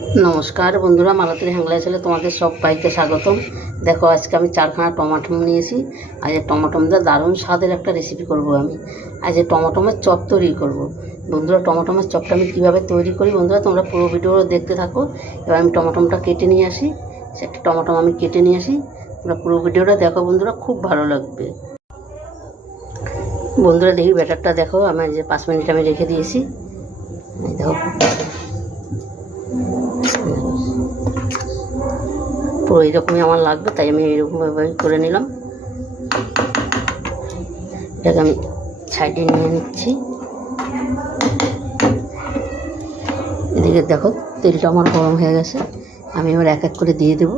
নমস্কার বন্ধুরা, মালতীর হ্যাংলায় ছেলে তোমাদের সবাইকে স্বাগতম। দেখো, আজকে আমি 4খানা টমাটো নিয়েছি। আজ টমাটোম দিয়ে দারুণ স্বাদের একটা রেসিপি করব। আমি আজ টমাটোমের চপ তৈরি করব। বন্ধুরা, টমাটোমের চপটা আমি কীভাবে তৈরি করি বন্ধুরা তোমরা পুরো ভিডিও দেখতে থাকো। এবার আমি টমাটোমটা কেটে নিয়ে আসি। একটা টমাটোম আমি কেটে নিয়ে আসি, তোমরা পুরো ভিডিওটা দেখো বন্ধুরা, খুব ভালো লাগবে। বন্ধুরা দেখি ব্যাটারটা দেখো, আমার যে 5 মিনিট আমি রেখে দিয়েছি। দেখো পুরো এইরকমই আমার লাগবে, তাই আমি এইরকমভাবে করে নিলাম। এটাকে আমি সাইডে নিয়ে নিচ্ছি। এদিকে দেখো তেলটা আমার গরম হয়ে গেছে, আমি এবার এক এক করে দিয়ে দেবো।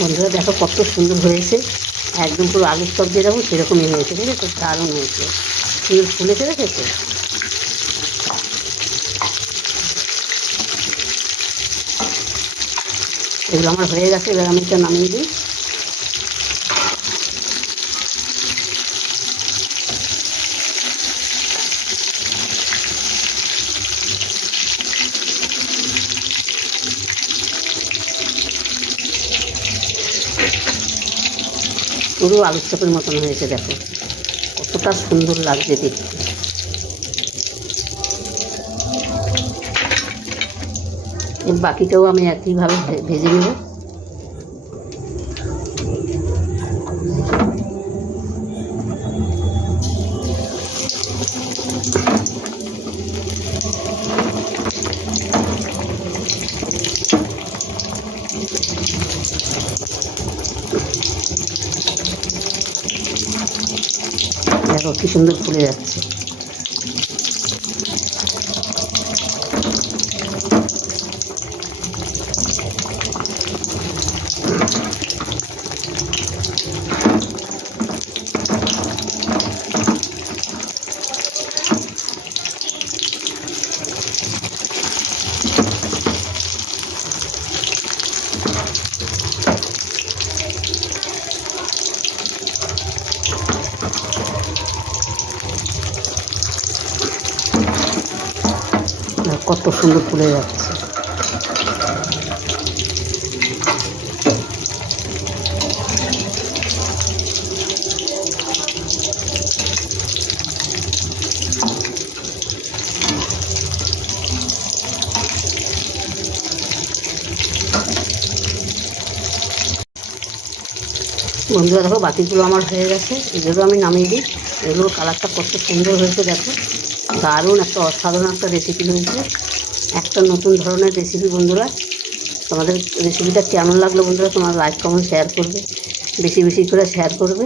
বন্ধুরা দেখো কত সুন্দর হয়েছে, একদম পুরো আলুর চপ যেরকম সেরকমই হয়েছে, ঠিক আছে? দারুণ হয়েছে, ফুল ফুলেছে রেখেছে। এগুলো আমার হয়ে গেছে, এবার আমি এটা নামিয়ে দিই। পুরো আলুর চপের মতন হয়েছে, দেখো কতটা সুন্দর লাগছে দেখতে। এর বাকিটাও আমি একইভাবে ভেজে নেব। দেখো কি সুন্দর ফুলে যাচ্ছে। কত সুন্দর ফুলে যাচ্ছে। বন্ধুরা দেখো বাকিগুলো আমার হয়ে গেছে, এগুলো আমি নামিয়ে দিই। এগুলোর কালারটা কত সুন্দর হয়েছে দেখো, দারুণ একটা অসাধারণ একটা রেসিপি হয়েছে, একটা নতুন ধরনের রেসিপি। বন্ধুরা তোমাদের রেসিপিটা কেমন লাগলো বন্ধুরা, তোমরা লাইক কমেন্ট শেয়ার করবে, বেশি বেশি করে শেয়ার করবে।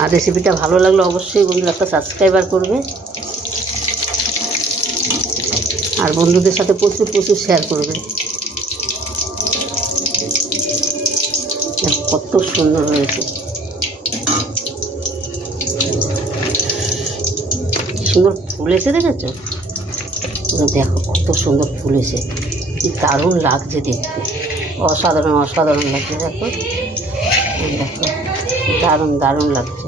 আর রেসিপিটা ভালো লাগলে অবশ্যই বন্ধুরা একটা সাবস্ক্রাইবার করবে, আর বন্ধুদের সাথে প্রচুর প্রচুর শেয়ার করবে। কত সুন্দর হয়েছে, সুন্দর ফুলেছে দেখেছো? দেখো কত সুন্দর ফুলেছে, কি দারুণ লাগছে দেখতে, অসাধারণ অসাধারণ লাগছে। দেখো দেখো দারুণ দারুণ লাগছে।